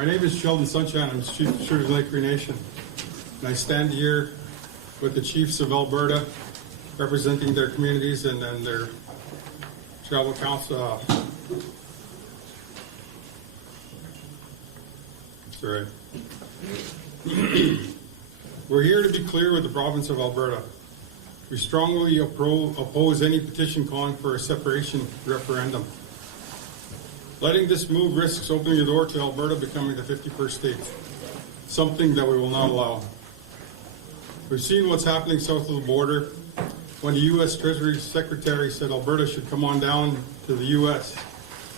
My name is Sheldon Sunshine. I'm Chief of Sugar Lake Nation, and I stand here with the Chiefs of Alberta, representing their communities and then their tribal council. Sorry. We're here to be clear with the province of Alberta. We strongly oppose any petition calling for a separation referendum. Letting this move risks opening the door to Alberta becoming the 51st state, something that we will not allow. We've seen what's happening south of the border. When the U.S. Treasury Secretary said Alberta should come on down to the U.S.,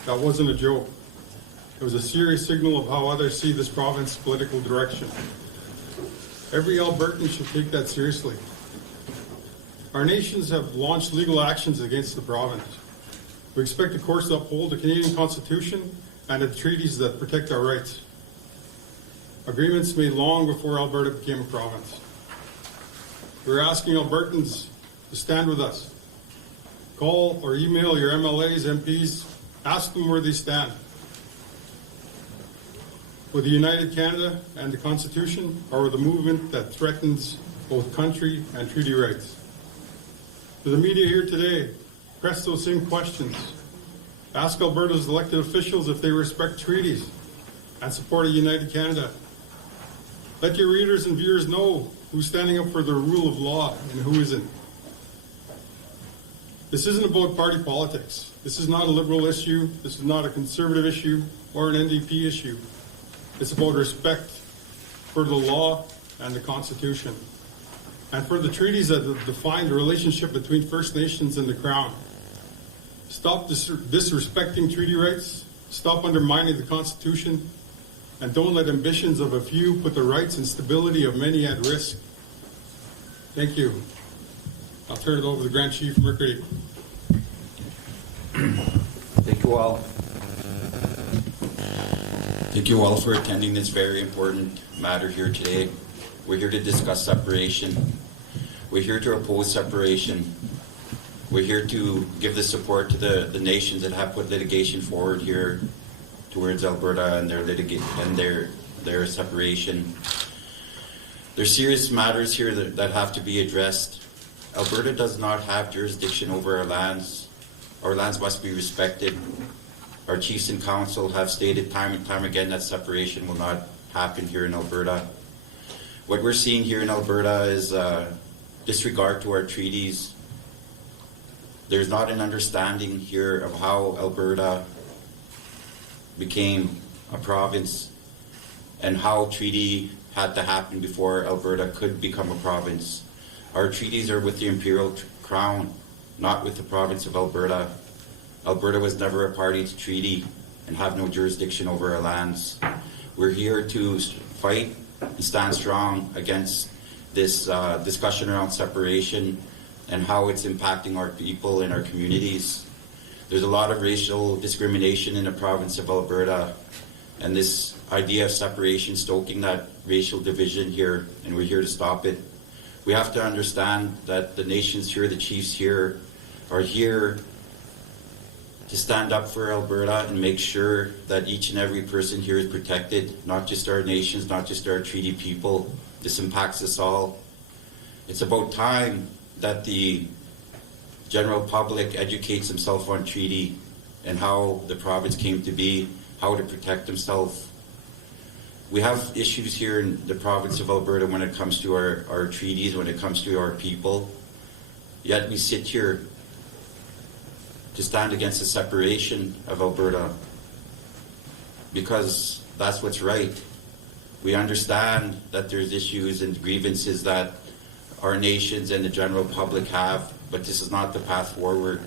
that wasn't a joke. It was a serious signal of how others see this province's political direction. Every Albertan should take that seriously. Our nations have launched legal actions against the province. We expect the courts to uphold the Canadian Constitution and the treaties that protect our rights. Agreements made long before Alberta became a province. We're asking Albertans to stand with us. Call or email your MLAs, MPs, ask them where they stand. With the United Canada and the Constitution, or with a movement that threatens both country and treaty rights. To the media here today, press those same questions. Ask Alberta's elected officials if they respect treaties and support a united Canada. Let your readers and viewers know who's standing up for the rule of law and who isn't. This isn't about party politics. This is not a Liberal issue. This is not a Conservative issue or an NDP issue. It's about respect for the law and the Constitution, and for the treaties that define the relationship between First Nations and the Crown. Stop disrespecting treaty rights, stop undermining the Constitution, and don't let ambitions of a few put the rights and stability of many at risk. Thank you. I'll turn it over to the Grand Chief Mercury. Thank you all. Thank you all for attending this very important matter here today. We're here to discuss separation. We're here to oppose separation. We're here to give the support to the nations that have put litigation forward here towards Alberta and their separation. There's serious matters here that have to be addressed. Alberta does not have jurisdiction over our lands. Our lands must be respected. Our chiefs and council have stated time and time again that separation will not happen here in Alberta. What we're seeing here in Alberta is disregard to our treaties. There's not an understanding here of how Alberta became a province and how treaty had to happen before Alberta could become a province. Our treaties are with the Imperial Crown, not with the province of Alberta. Alberta was never a party to treaty and have no jurisdiction over our lands. We're here to fight and stand strong against this discussion around separation and how it's impacting our people and our communities. There's a lot of racial discrimination in the province of Alberta, and this idea of separation stoking that racial division here, and we're here to stop it. We have to understand that the nations here, the chiefs here, are here to stand up for Alberta and make sure that each and every person here is protected, not just our nations, not just our treaty people. This impacts us all. It's about time that the general public educates themselves on treaty and how the province came to be, how to protect themselves. We have issues here in the province of Alberta when it comes to our treaties, when it comes to our people. Yet we sit here to stand against the separation of Alberta because that's what's right. We understand that there's issues and grievances that our nations and the general public have, but this is not the path forward.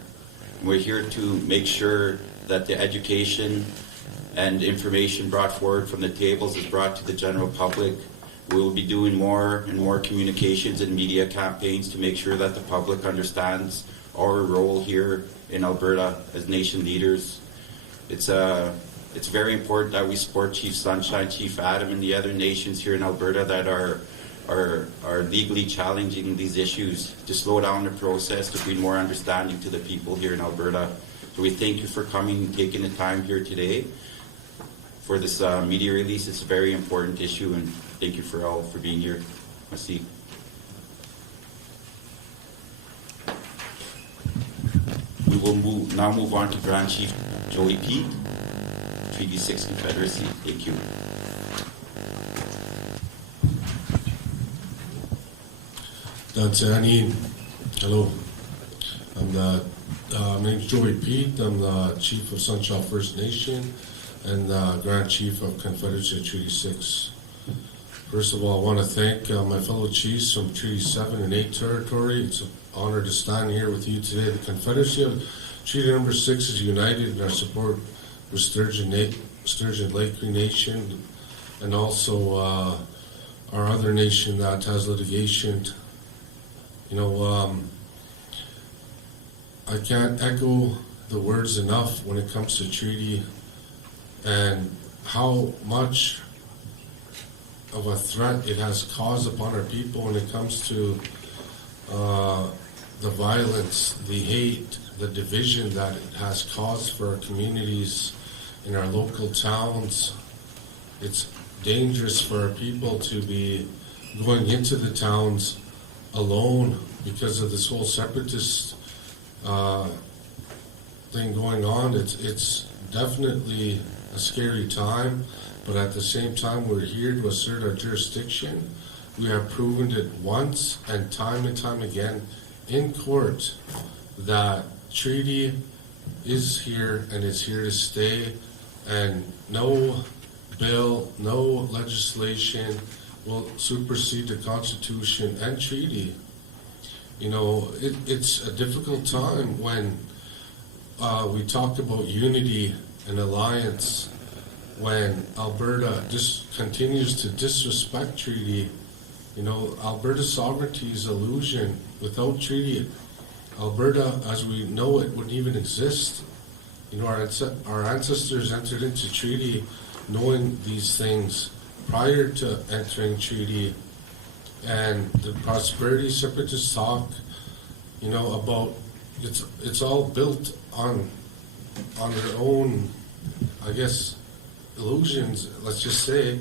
We're here to make sure that the education and information brought forward from the tables is brought to the general public. We will be doing more and more communications and media campaigns to make sure that the public understands our role here in Alberta as nation leaders. It's very important that we support Chief Sunshine, Chief Adam, and the other nations here in Alberta that are legally challenging these issues to slow down the process, to bring more understanding to the people here in Alberta. So we thank you for coming and taking the time here today. for this media release. It's a very important issue, and thank you for all for being here. Merci. We will now move on to Grand Chief Joey Pete, Treaty 6 Confederacy. Thank you. Danzani, hello. My name's Joey Pete. I'm the Chief of Sunshine First Nation and Grand Chief of Confederacy of Treaty 6. First of all, I want to thank my fellow chiefs from Treaty 7 and 8 territory. It's an honor to stand here with you today. The Confederacy of Treaty Number 6 is united in our support with Sturgeon Lake Nation and also our other nation that has litigation. You know, I can't echo the words enough when it comes to treaty and how much of a threat it has caused upon our people when it comes to the violence, the hate, the division that it has caused for our communities in our local towns. It's dangerous for our people to be going into the towns alone because of this whole separatist thing going on. It's definitely a scary time, but at the same time we're here to assert our jurisdiction. We have proven it once and time again in court that treaty is here and it's here to stay, and no bill, no legislation will supersede the Constitution and treaty. You know, it's a difficult time when we talk about unity and alliance, when Alberta just continues to disrespect treaty. You know, Alberta's sovereignty is an illusion. Without treaty, Alberta, as we know it, wouldn't even exist. You know, our ancestors entered into treaty knowing these things prior to entering treaty, and the prosperity separatists talk, you know, about it's all built on their own, I guess, illusions, let's just say,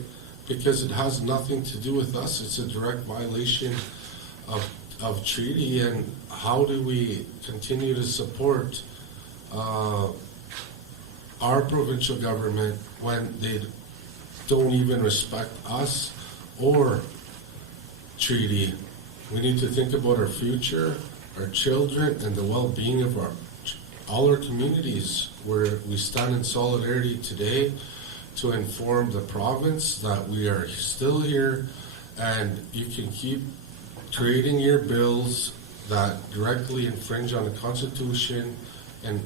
because it has nothing to do with us. It's a direct violation of treaty. And how do we continue to support our provincial government when they don't even respect us or treaty? We need to think about our future, our children, and the well-being of all our communities, where we stand in solidarity today to inform the province that we are still here, and you can keep creating your bills that directly infringe on the Constitution and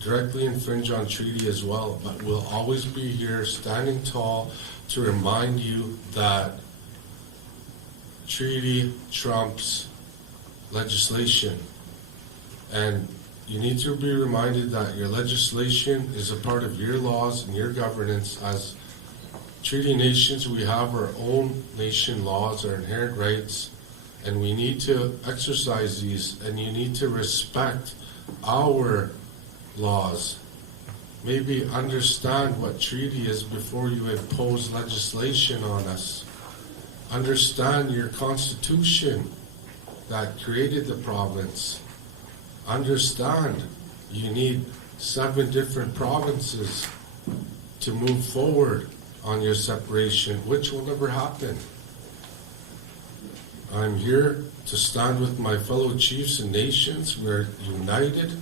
directly infringe on treaty as well, but we'll always be here standing tall to remind you that treaty trumps legislation. And you need to be reminded that your legislation is a part of your laws and your governance. As treaty nations, we have our own nation laws, our inherent rights, and we need to exercise these, and you need to respect our laws. Maybe understand what treaty is before you impose legislation on us. Understand your Constitution that created the province. Understand you need 7 different provinces to move forward on your separation, which will never happen. I'm here to stand with my fellow chiefs and nations. We're united,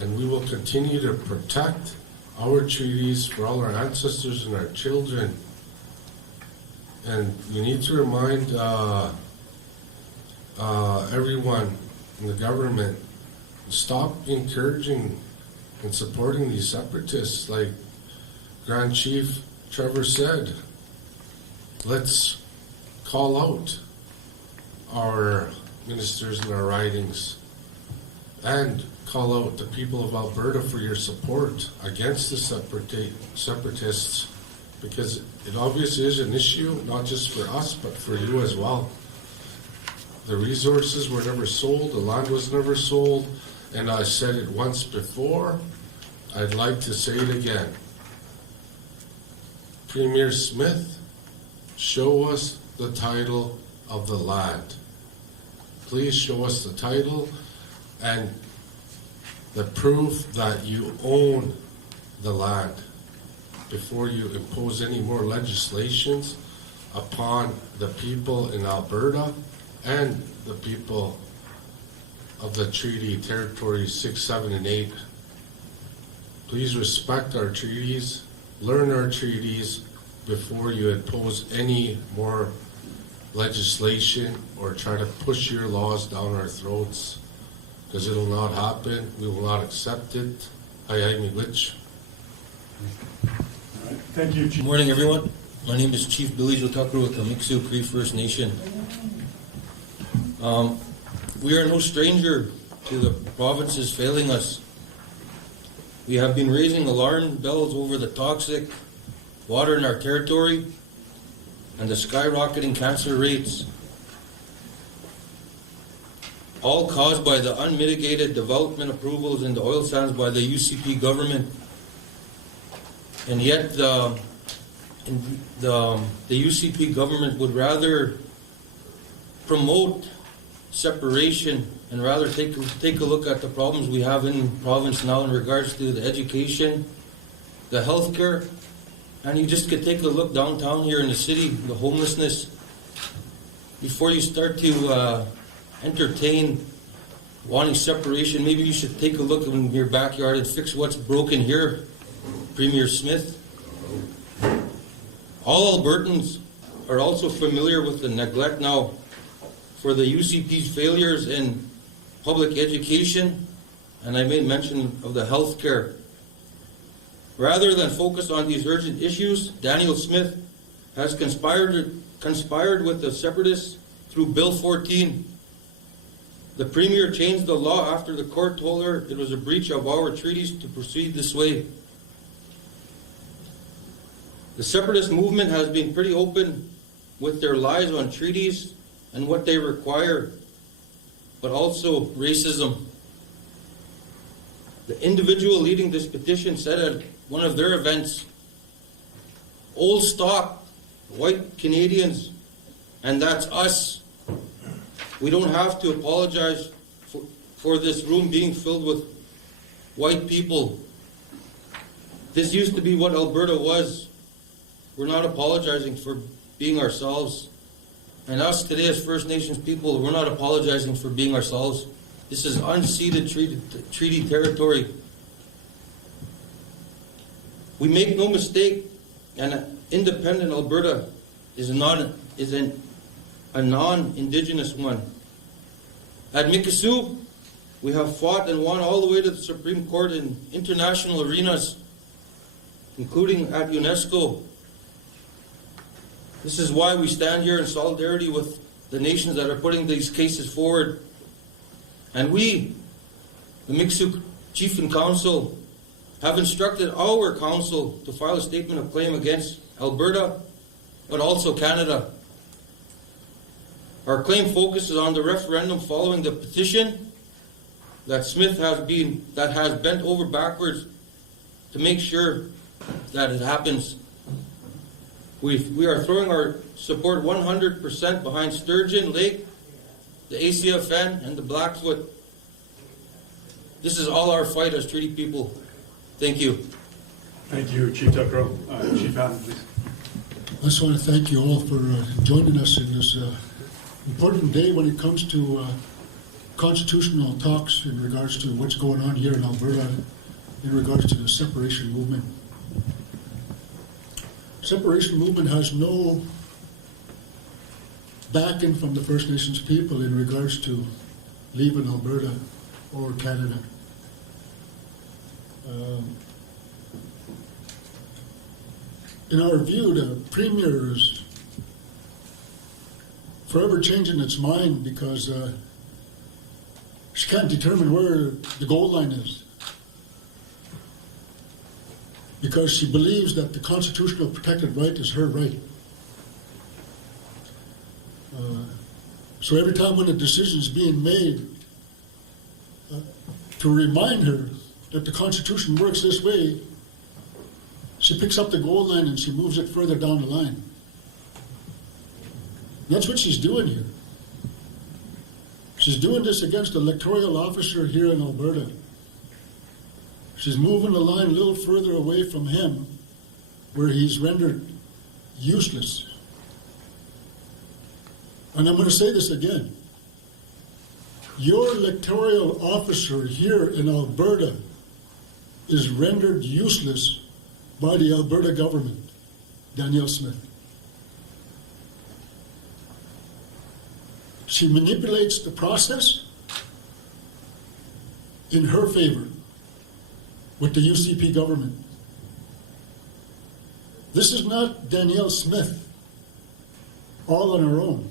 and we will continue to protect our treaties for all our ancestors and our children. And we need to remind everyone in the government, stop encouraging and supporting these separatists. Like Grand Chief Trevor said, let's call out our ministers and our ridings and call out the people of Alberta for your support against the separatists, because it obviously is an issue, not just for us, but for you as well. The resources were never sold, the land was never sold, and I said it once before, I'd like to say it again. Premier Smith, show us the title of the land. Please show us the title and the proof that you own the land before you impose any more legislations upon the people in Alberta and the people of the treaty territories 6, 7, and 8. Please respect our treaties, learn our treaties before you impose any more legislation or try to push your laws down our throats, because it will not happen. We will not accept it. Hayai Thank you, Chief. Good morning, everyone. My name is Chief Billy Jotakro with the Mixu Cree First Nation. We are no stranger to the provinces failing us. We have been raising alarm bells over the toxic water in our territory and the skyrocketing cancer rates, all caused by the unmitigated development approvals in the oil sands by the UCP government. And yet the UCP government would rather promote separation and rather take a look at the problems we have in the province now in regards to the education, the healthcare, and you just could take a look downtown here in the city, the homelessness, before you start to entertain wanting separation. Maybe you should take a look in your backyard and fix what's broken here, Premier Smith. All Albertans are also familiar with the neglect now for the UCP's failures in public education, and I made mention of the health care. Rather than focus on these urgent issues, Danielle Smith has conspired with the separatists through Bill 14. The Premier changed the law after the court told her it was a breach of our treaties to proceed this way. The separatist movement has been pretty open with their lies on treaties and what they require, but also racism. The individual leading this petition said at one of their events, "Old stock, white Canadians, and that's us. We don't have to apologize for this room being filled with white people. This used to be what Alberta was. We're not apologizing for being ourselves. And us today as First Nations people, we're not apologizing for being ourselves. This is unceded treaty territory. We make no mistake, an independent Alberta is a non-Indigenous one. At Mikisew, we have fought and won all the way to the Supreme Court in international arenas, including at UNESCO. This is why we stand here in solidarity with the nations that are putting these cases forward. And we, the Mikisew Chief and Council, have instructed our council to file a statement of claim against Alberta, but also Canada. Our claim focuses on the referendum following the petition that Smith has bent over backwards to make sure that it happens. We are throwing our support 100% behind Sturgeon Lake, the ACFN, and the Blackfoot. This is all our fight as treaty people. Thank you. Thank you, Chief Tuckrow. Chief Hatton, please. I just want to thank you all for joining us in this important day when it comes to constitutional talks in regards to what's going on here in Alberta in regards to the separation movement. Separation movement has no backing from the First Nations people in regards to leaving Alberta or Canada. In our view, the Premier is forever changing its mind because she can't determine where the goal line is. Because she believes that the constitutional protected right is her right. So every time when a decision is being made, to remind her that the Constitution works this way, She picks up the goal line and she moves it further down the line. That's what she's doing here. She's doing this against an electoral officer here in Alberta. She's moving the line a little further away from him, where he's rendered useless. And I'm going to say this again. Your electoral officer here in Alberta is rendered useless by the Alberta government, Danielle Smith. She manipulates the process in her favor with the UCP government. This is not Danielle Smith all on her own.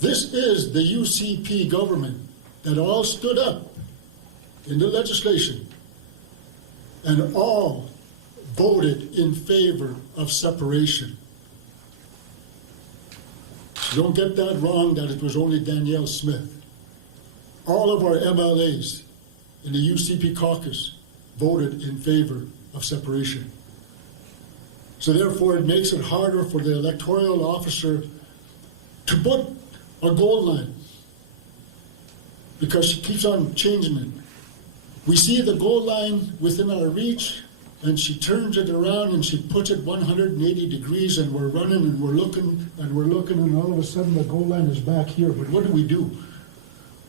This is the UCP government that all stood up in the legislation and all voted in favor of separation. Don't get that wrong that it was only Danielle Smith. All of our MLAs in the UCP caucus voted in favor of separation. So therefore it makes it harder for the electoral officer to put a goal line because she keeps on changing it. We see the goal line within our reach and she turns it around and she puts it 180 degrees and we're running and we're looking and all of a sudden the goal line is back here. But what do?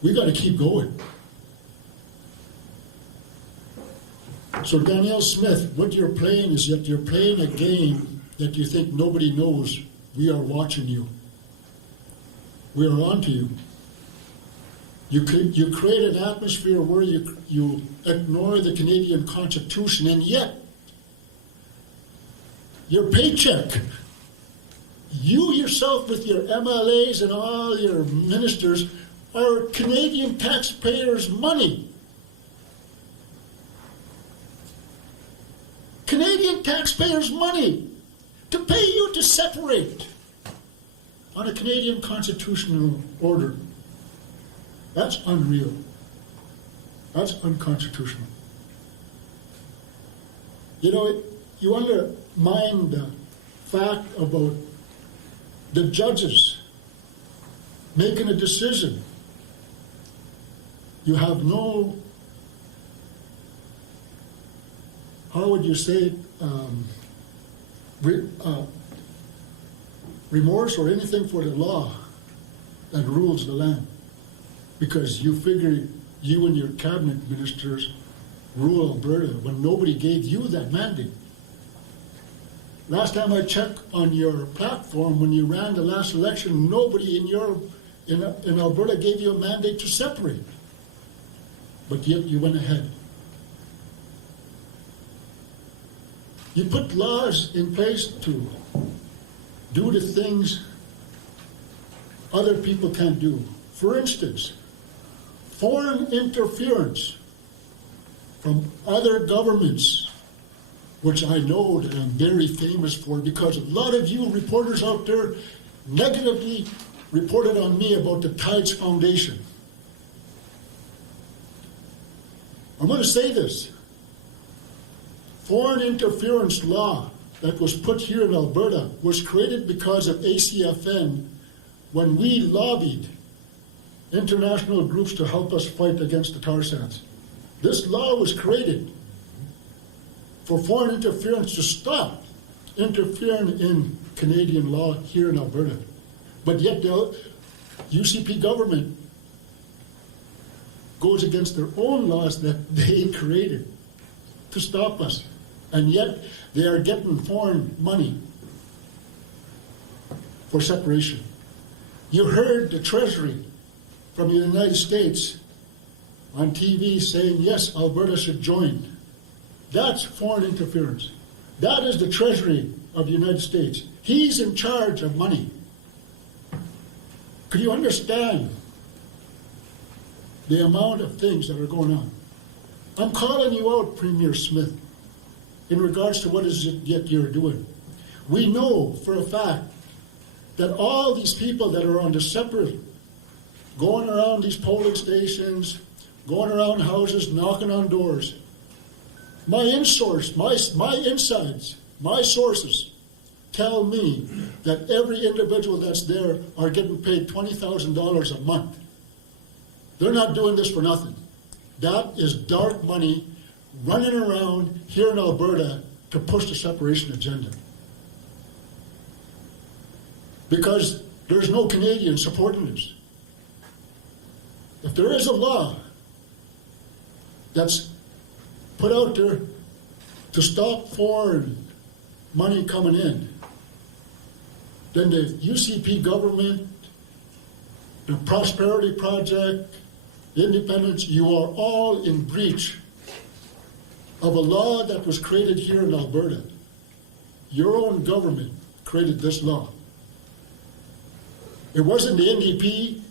We got to keep going. So Danielle Smith, what you're playing is that you're playing a game that you think nobody knows. We are watching you. We are on to you. You create an atmosphere where you ignore the Canadian Constitution, and yet your paycheck, you yourself with your MLAs and all your ministers are Canadian taxpayers' money. Canadian taxpayers' money to pay you to separate on a Canadian constitutional order. That's unreal. That's unconstitutional. You know, you undermine the fact about the judges making a decision. You have no, how would you say, remorse or anything for the law that rules the land. Because you figure you and your cabinet ministers rule Alberta when nobody gave you that mandate. Last time I checked on your platform, when you ran the last election, nobody in Alberta gave you a mandate to separate. But yet you went ahead. You put laws in place to do the things other people can't do. For instance, foreign interference from other governments, which I know that I'm very famous for because a lot of you reporters out there negatively reported on me about the Tides Foundation. I'm going to say this. Foreign interference law that was put here in Alberta was created because of ACFN when we lobbied international groups to help us fight against the tar sands. This law was created for foreign interference to stop interfering in Canadian law here in Alberta. But yet the UCP government goes against their own laws that they created to stop us. And yet they are getting foreign money for separation. You heard the Treasury from the United States on TV saying, yes, Alberta should join. That's foreign interference. That is the Treasury of the United States. He's in charge of money. Could you understand the amount of things that are going on? I'm calling you out, Premier Smith, in regards to what is it yet you're doing. We know for a fact that all these people that are on the separate, going around these polling stations, going around houses, knocking on doors, My insides, my sources tell me that every individual that's there are getting paid $20,000 a month. They're not doing this for nothing. That is dark money running around here in Alberta to push the separation agenda. Because there's no Canadian supporting this. If there is a law that's put out there to stop foreign money coming in, then the UCP government, the Prosperity Project, the Independents, you are all in breach of a law that was created here in Alberta. Your own government created this law. It wasn't the NDP,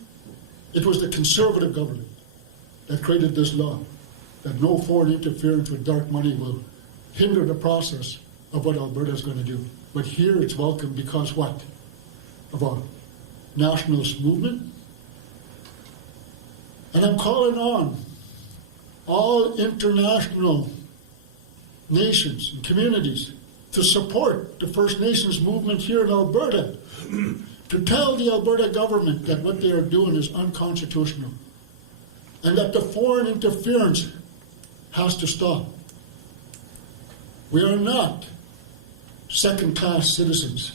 it was the Conservative government that created this law, that no foreign interference with dark money will hinder the process of what Alberta is going to do. But here it's welcome because what? Of a nationalist movement. And I'm calling on all international nations and communities to support the First Nations movement here in Alberta, to tell the Alberta government that what they are doing is unconstitutional and that the foreign interference has to stop. We are not second-class citizens.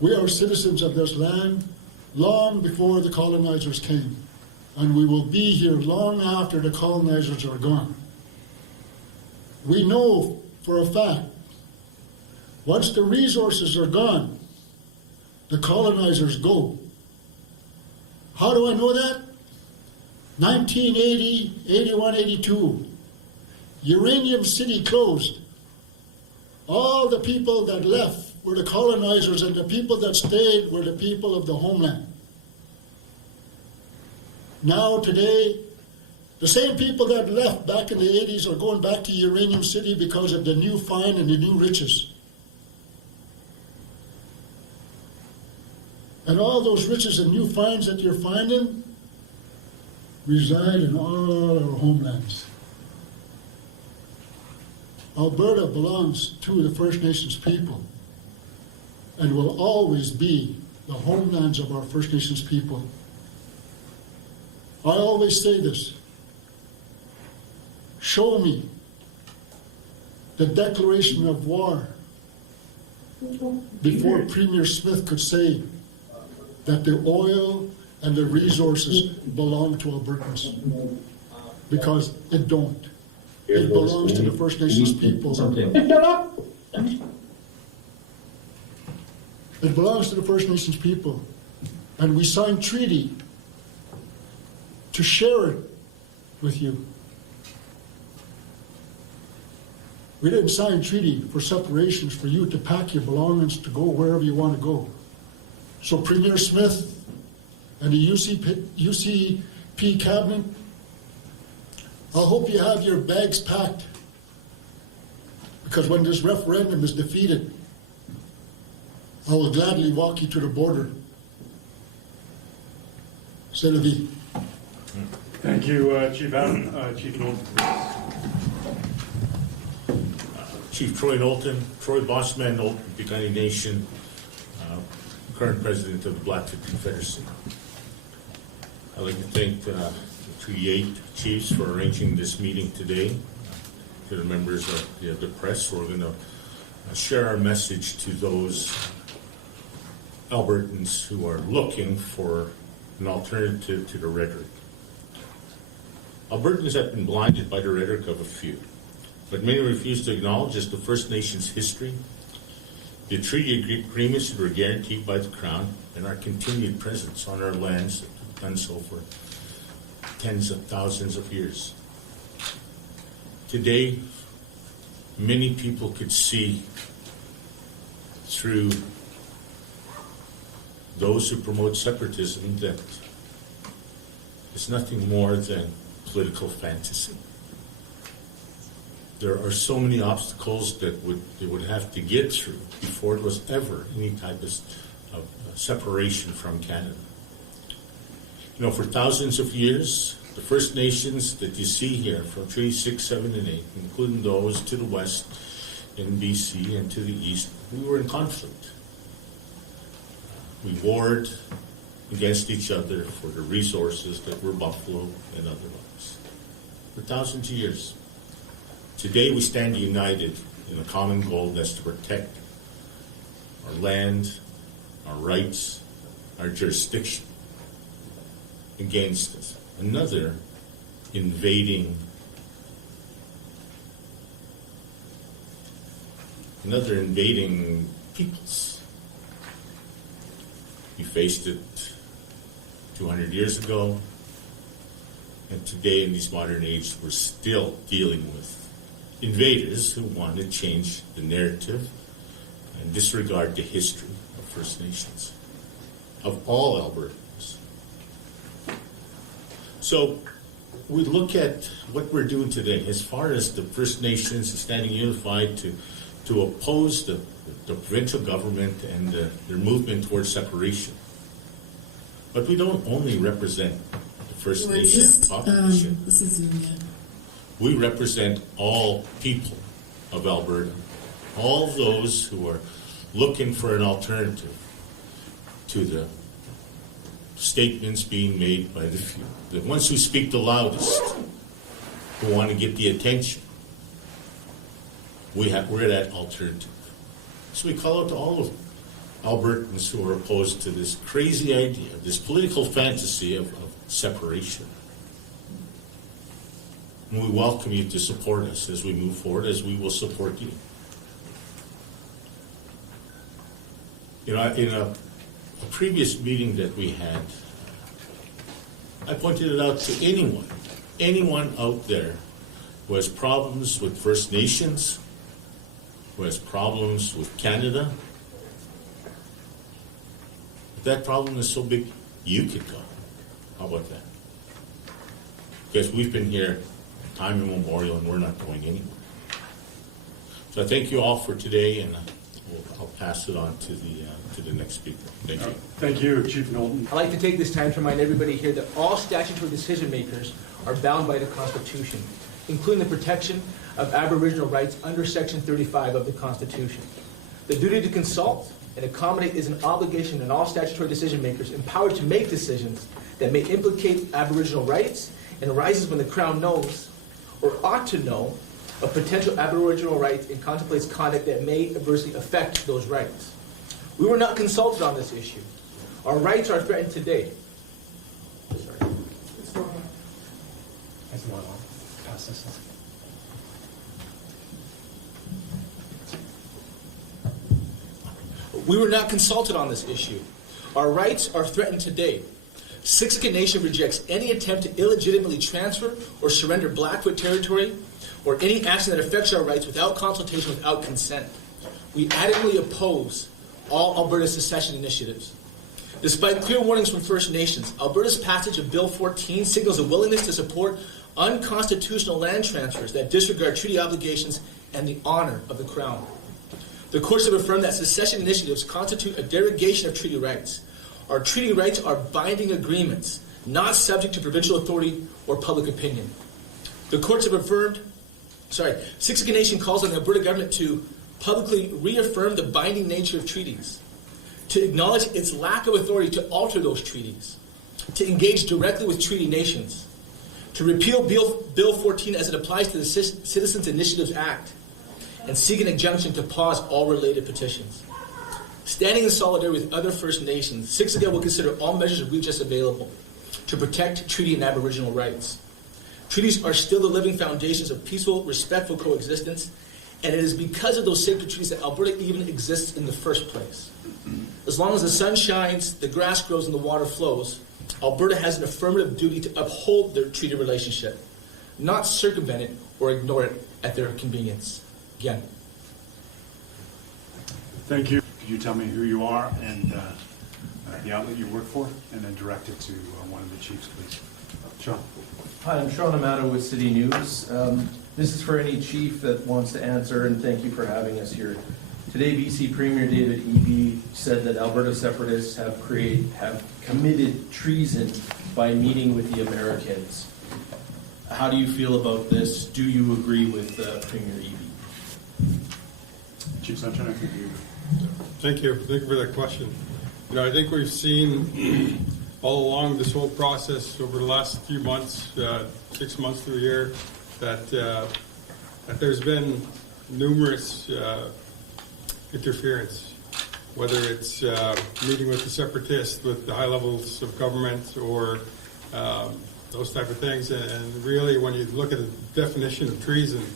We are citizens of this land long before the colonizers came, and we will be here long after the colonizers are gone. We know for a fact, once the resources are gone, the colonizers go. How do I know that? 1980, 81, 82, Uranium City closed. All the people that left were the colonizers, and the people that stayed were the people of the homeland. Now, today, the same people that left back in the 80s are going back to Uranium City because of the new find and the new riches. And all those riches and new finds that you're finding reside in all our homelands. Alberta belongs to the First Nations people and will always be the homelands of our First Nations people. I always say this: show me the declaration of war before Premier Smith could say that the oil and the resources belong to Albertans, because it don't. It belongs to the First Nations people. It belongs to the First Nations people. And we signed treaty to share it with you. We didn't sign treaty for separations for you to pack your belongings to go wherever you want to go. So Premier Smith and the UCP cabinet, I hope you have your bags packed, because when this referendum is defeated, I will gladly walk you to the border. C'est la vie. Thank you, Chief Adam. Chief Knowlton. Chief Troy Knowlton, Troy Bossman Knowlton, Piikani Nation, current president of the Blackfoot Confederacy. I'd like to thank the Treaty 8 chiefs for arranging this meeting today. To the members of the press, we're going to share our message to those Albertans who are looking for an alternative to the rhetoric. Albertans have been blinded by the rhetoric of a few, but many refuse to acknowledge as the First Nations history, the treaty agreements that were guaranteed by the Crown, and our continued presence on our lands that have done so for tens of thousands of years. Today, many people could see through those who promote separatism that it's nothing more than political fantasy. There are so many obstacles that they would have to get through before it was ever any type of separation from Canada. You know, for thousands of years, the First Nations that you see here from Treaty 6, 7, and 8, including those to the west in BC and to the east, we were in conflict. We warred against each other for the resources that were buffalo and otherwise for thousands of years. Today we stand united in a common goal that's to protect our land, our rights, our jurisdiction against us. Another invading peoples. We faced it 200 years ago, and today in this modern age we're still dealing with invaders who want to change the narrative and disregard the history of First Nations, of all Albertans. So we look at what we're doing today as far as the First Nations standing unified to oppose the provincial government and their movement towards separation. But we don't only represent the First Nation population. This is Zoom, yeah. We represent all people of Alberta, all those who are looking for an alternative to the statements being made by the few, the ones who speak the loudest, who want to get the attention. We're that alternative. So we call out to all of Albertans who are opposed to this crazy idea, this political fantasy of separation. And we welcome you to support us as we move forward, as we will support you. You know, in a previous meeting that we had, I pointed it out to anyone out there who has problems with First Nations, who has problems with Canada. If that problem is so big, you could go. How about that? Because we've been here time immemorial and we're not going anywhere. So I thank you all for today, and I'll pass it on to the next speaker. Thank you. Thank you, Chief Knowlton. I'd like to take this time to remind everybody here that all statutory decision makers are bound by the Constitution, including the protection of Aboriginal rights under Section 35 of the Constitution. The duty to consult and accommodate is an obligation on all statutory decision makers empowered to make decisions that may implicate Aboriginal rights, and arises when the Crown knows or ought to know of potential Aboriginal rights and contemplates conduct that may adversely affect those rights. We were not consulted on this issue. Our rights are threatened today. We were not consulted on this issue. Our rights are threatened today. Siksika Nation rejects any attempt to illegitimately transfer or surrender Blackfoot territory or any action that affects our rights without consultation, without consent. We adamantly oppose all Alberta secession initiatives. Despite clear warnings from First Nations, Alberta's passage of Bill 14 signals a willingness to support unconstitutional land transfers that disregard treaty obligations and the honor of the Crown. The courts have affirmed that secession initiatives constitute a derogation of treaty rights. Our treaty rights are binding agreements, not subject to provincial authority or public opinion. The courts have affirmed, Siksika Nation calls on the Alberta government to publicly reaffirm the binding nature of treaties, to acknowledge its lack of authority to alter those treaties, to engage directly with treaty nations, to repeal Bill 14 as it applies to the Citizens Initiatives Act, and seek an injunction to pause all related petitions. Standing in solidarity with other First Nations, Siksika will consider all measures we just available to protect treaty and Aboriginal rights. Treaties are still the living foundations of peaceful, respectful coexistence, and it is because of those sacred treaties that Alberta even exists in the first place. As long as the sun shines, the grass grows, and the water flows, Alberta has an affirmative duty to uphold their treaty relationship, not circumvent it or ignore it at their convenience. Again. Thank you. Could you tell me who you are and the outlet you work for, and then direct it to one of the chiefs, please? Sean. Hi, I'm Sean Amato with City News. This is for any chief that wants to answer, and thank you for having us here. Today, BC Premier David Eby said that Alberta separatists have committed treason by meeting with the Americans. How do you feel about this? Do you agree with Premier Eby? Chief Sunshine, I think you. Thank you. Thank you for that question. You know, I think we've seen all along this whole process over the last few months, 6 months to a year, that there's been numerous interference, whether it's meeting with the separatists, with the high levels of government, or those type of things. And really, when you look at the definition of treason,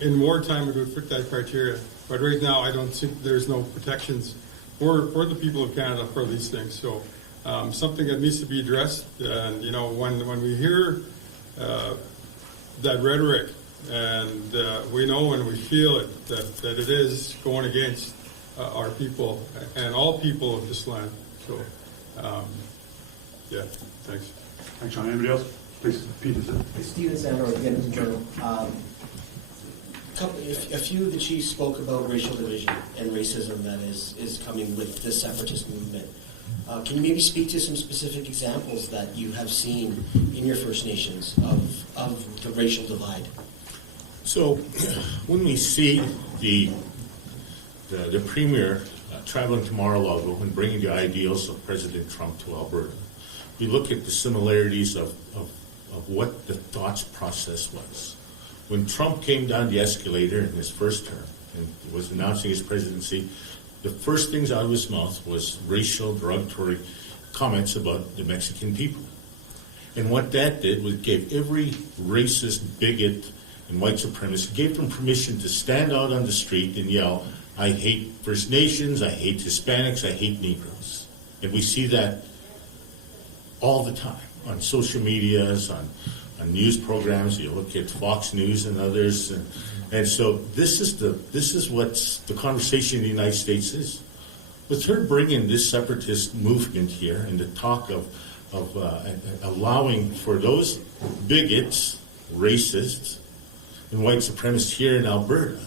in wartime it would fit that criteria. But right now, I don't think there's no protections for the people of Canada for these things. So something that needs to be addressed. And you know, when we hear that rhetoric, and we know and we feel it, that it is going against our people and all people of this land. So, yeah, thanks. Thanks, Sean. Anybody else? Please, Pete. Stephen Sandor, again, Journal. A few of the chiefs spoke about racial division and racism that is coming with the separatist movement. Can you maybe speak to some specific examples that you have seen in your First Nations of the racial divide? So when we see the Premier traveling to Mar-a-Lago and bringing the ideals of President Trump to Alberta, we look at the similarities of what the thought process was. When Trump came down the escalator in his first term and was announcing his presidency, the first things out of his mouth was racial, derogatory comments about the Mexican people. And what that did was gave every racist, bigot, and white supremacist, gave them permission to stand out on the street and yell, I hate First Nations, I hate Hispanics, I hate Negroes. And we see that all the time on social medias, on news programs. You look at Fox News and others, and so this is what the conversation in the United States is. With her bringing this separatist movement here and the talk of allowing for those bigots, racists, and white supremacists here in Alberta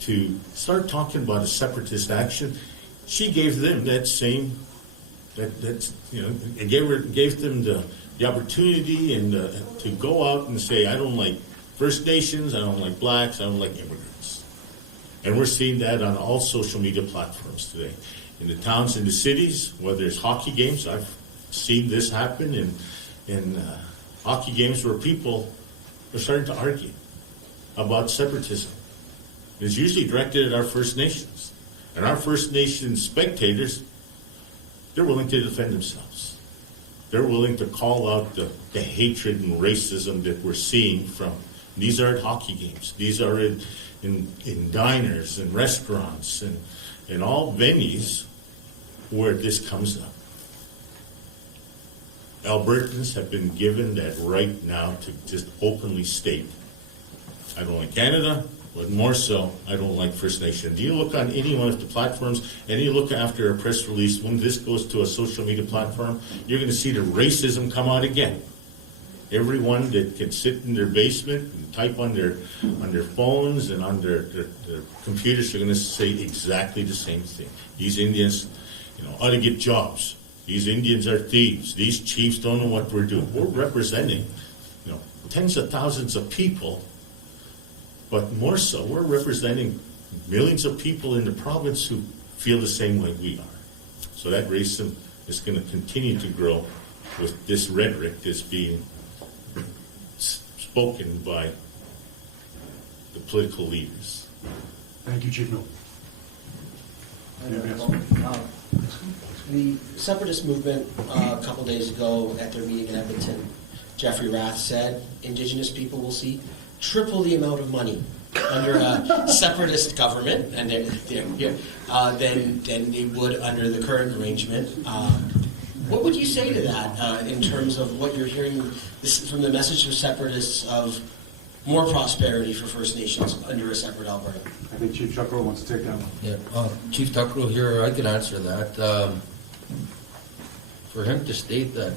to start talking about a separatist action, she gave them that same it gave them the opportunity and to go out and say, I don't like First Nations, I don't like blacks, I don't like immigrants. And we're seeing that on all social media platforms today. In the towns and the cities, whether it's hockey games, I've seen this happen in hockey games where people are starting to argue about separatism. It's usually directed at our First Nations. And our First Nations spectators, they're willing to defend themselves. They're willing to call out the hatred and racism that we're seeing from. These are at hockey games. These are in diners and restaurants and all venues where this comes up. Albertans have been given that right now to just openly state, I don't like Canada, but more so, I don't like First Nation. Do you look on any one of the platforms, and you look after a press release, when this goes to a social media platform, you're going to see the racism come out again. Everyone that can sit in their basement and type on their phones and on their computers are going to say exactly the same thing. These Indians, ought to get jobs. These Indians are thieves. These chiefs don't know what we're doing. We're representing, tens of thousands of people. But more so, we're representing millions of people in the province who feel the same way we are. So that racism is going to continue to grow with this rhetoric that's being spoken by the political leaders. Thank you, Chief Mill. Anybody else? The separatist movement a couple days ago at their meeting in Edmonton, Jeffrey Rath said Indigenous people will see triple the amount of money under a separatist government and than they would under the current arrangement. What would you say to that in terms of what you're hearing from the message of separatists of more prosperity for First Nations under a separate Alberta? I think Chief Chuckrow wants to take that one. Yeah, Chief Tuckerell here, I can answer that. For him to state that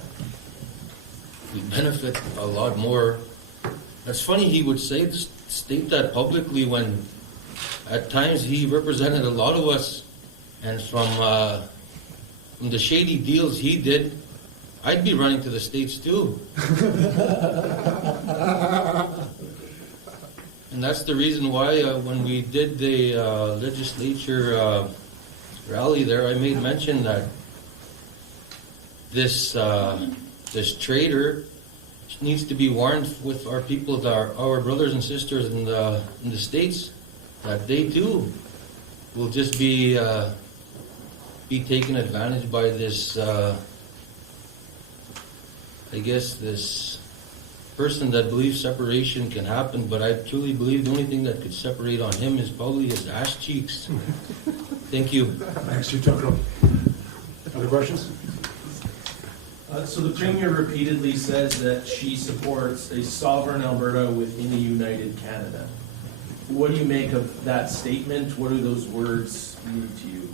we benefit a lot more, it's funny he would state that publicly when at times he represented a lot of us, and from the shady deals he did, I'd be running to the States too. And that's the reason why when we did the legislature rally there, I made mention that this traitor needs to be warned with our people, our brothers and sisters in the States, that they too will just be taken advantage by this, I guess, this person that believes separation can happen, but I truly believe the only thing that could separate on him is probably his ass cheeks. Thank you. Thanks, Chief Tucker. Other questions? So the Premier repeatedly says that she supports a sovereign Alberta within a united Canada. What do you make of that statement? What do those words mean to you?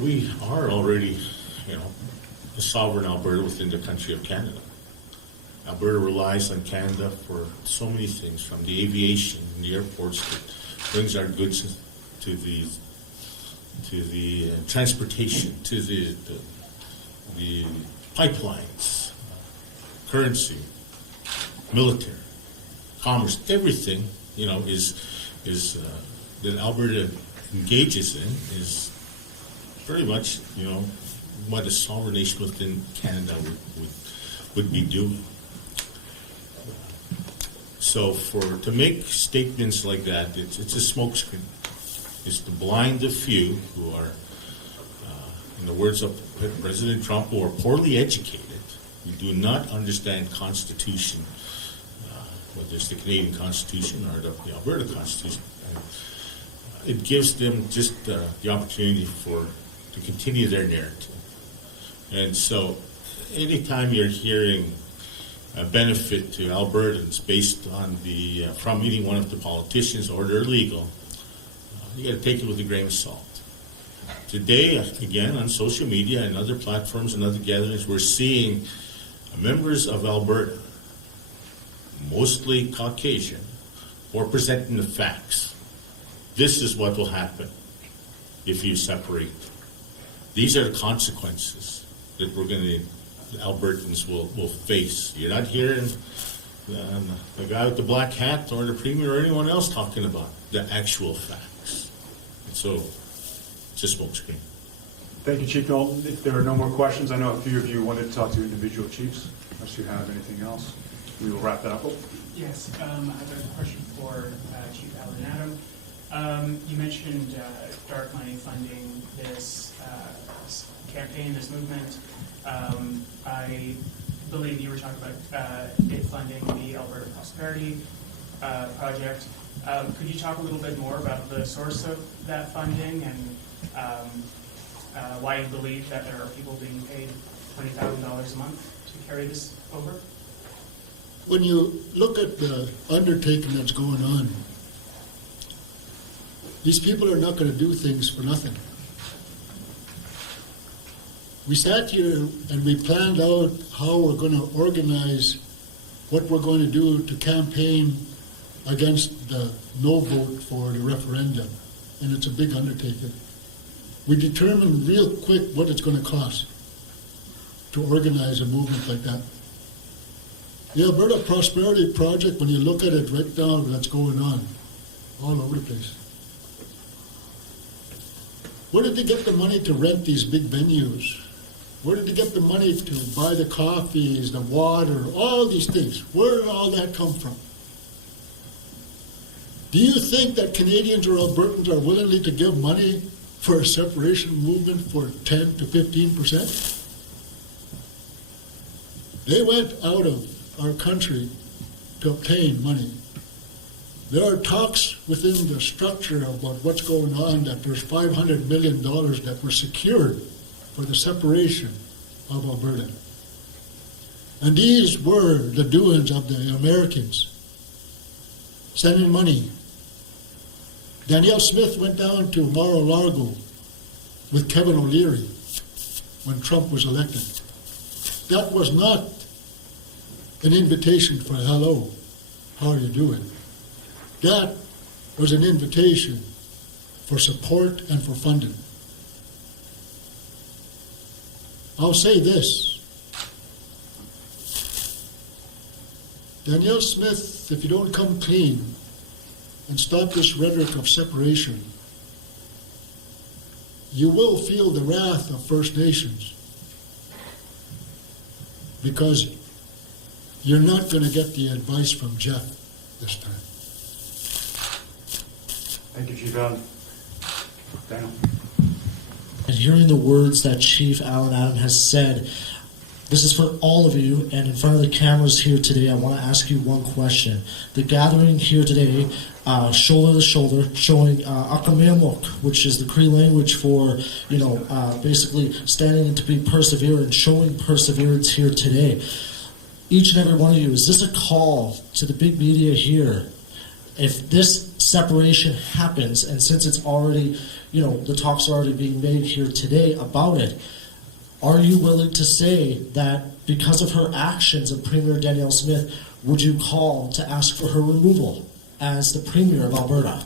We are already, a sovereign Alberta within the country of Canada. Alberta relies on Canada for so many things, from the aviation and the airports that brings our goods to the transportation, to the pipelines, currency, military, commerce, everything, is that Alberta engages in is very much, what a sovereign nation within Canada would be doing. So to make statements like that, it's a smokescreen. It's to blind the few who are, in the words of President Trump, who are poorly educated, who do not understand Constitution, whether it's the Canadian Constitution or the Alberta Constitution. It gives them just the opportunity to continue their narrative. And so anytime you're hearing a benefit to Albertans based on from any one of the politicians or they're legal, you got to take it with a grain of salt. Today, again, on social media and other platforms and other gatherings, we're seeing members of Alberta, mostly Caucasian, who are presenting the facts. This is what will happen if you separate. These are the consequences that Albertans will face. You're not hearing the guy with the black hat or the Premier or anyone else talking about the actual facts. And so, it's a smokescreen. Thank you, Chief Knowlton. If there are no more questions, I know a few of you wanted to talk to individual chiefs. Unless you have anything else, we will wrap that up. Yes, I have a question for Chief Alan Adam. You mentioned dark money funding this campaign, this movement. I believe you were talking about it funding the Alberta Prosperity Project. Could you talk a little bit more about the source of that funding and why you believe that there are people being paid $20,000 a month to carry this over? When you look at the undertaking that's going on, these people are not going to do things for nothing. We sat here and we planned out how we're going to organize what we're going to do to campaign against the no vote for the referendum, and it's a big undertaking. We determined real quick what it's going to cost to organize a movement like that. The Alberta Prosperity Project, when you look at it right now, that's going on all over the place. Where did they get the money to rent these big venues? Where did they get the money to buy the coffees, the water, all these things? Where did all that come from? Do you think that Canadians or Albertans are willingly to give money for a separation movement for 10 to 15%? They went out of our country to obtain money. There are talks within the structure about what's going on that there's $500 million that were secured for the separation of Alberta. And these were the doings of the Americans, sending money. Danielle Smith went down to Mar-a-Lago with Kevin O'Leary when Trump was elected. That was not an invitation for hello, how are you doing? That was an invitation for support and for funding. I'll say this. Danielle Smith, if you don't come clean and stop this rhetoric of separation, you will feel the wrath of First Nations, because you're not going to get the advice from Jeff this time. Thank you, Chief Allen. Daniel? And hearing the words that Chief Allen Adam has said, this is for all of you, and in front of the cameras here today, I want to ask you one question. The gathering here today, shoulder to shoulder, showing Akamemok, which is the Cree language for, basically standing and to be perseverant, showing perseverance here today. Each and every one of you, is this a call to the big media here? If this separation happens, and since it's already, the talks are already being made here today about it, are you willing to say that because of her actions of Premier Danielle Smith, would you call to ask for her removal as the Premier of Alberta?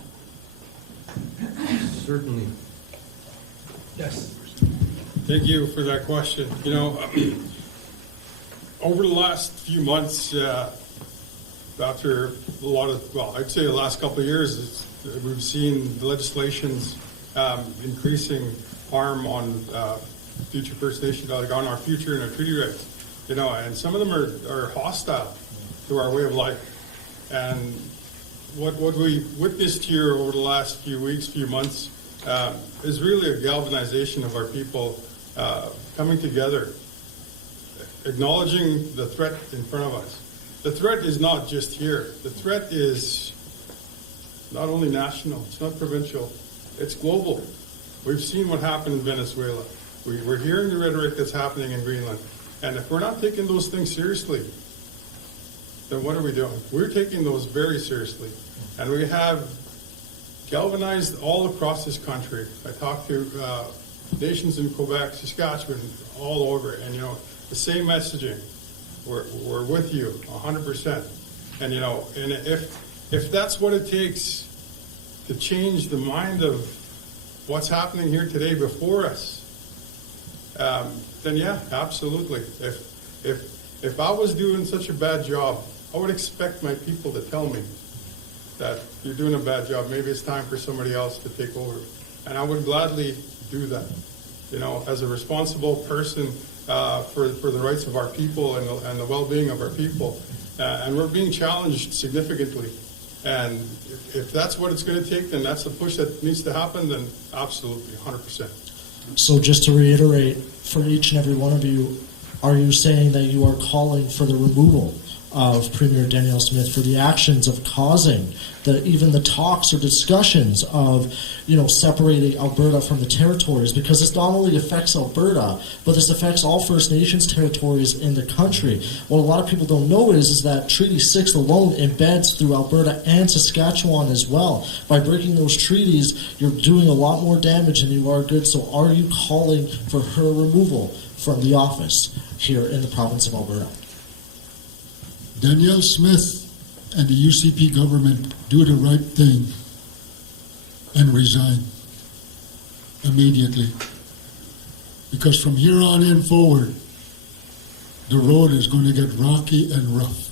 Certainly. Yes. Thank you for that question. Over the last few months, after a lot of, I'd say the last couple of years, we've seen the legislations increasing harm on future First Nation, like on our future and our treaty rights. And some of them are hostile to our way of life. And what we witnessed here over the last few weeks, few months, is really a galvanization of our people coming together, acknowledging the threat in front of us. The threat is not just here. The threat is not only national, it's not provincial, it's global. We've seen what happened in Venezuela. We're hearing the rhetoric that's happening in Greenland. And if we're not taking those things seriously, then what are we doing? We're taking those very seriously. And we have galvanized all across this country. I talked to nations in Quebec, Saskatchewan, all over, and the same messaging. We're with you 100%. And and if that's what it takes to change the mind of what's happening here today before us, then yeah, absolutely. If I was doing such a bad job, I would expect my people to tell me that you're doing a bad job. Maybe it's time for somebody else to take over. And I would gladly do that. As a responsible person for the rights of our people and the well-being of our people. And we're being challenged significantly. And if that's what it's going to take, then that's the push that needs to happen, then absolutely, 100%. So just to reiterate, for each and every one of you, are you saying that you are calling for the removal of Premier Danielle Smith for the actions of causing even the talks or discussions of separating Alberta from the territories? Because this not only affects Alberta, but this affects all First Nations territories in the country. What a lot of people don't know is that Treaty 6 alone embeds through Alberta and Saskatchewan as well. By breaking those treaties, you're doing a lot more damage than you are good. So are you calling for her removal from the office here in the province of Alberta? Danielle Smith and the UCP government do the right thing and resign immediately. Because from here on in forward, the road is going to get rocky and rough.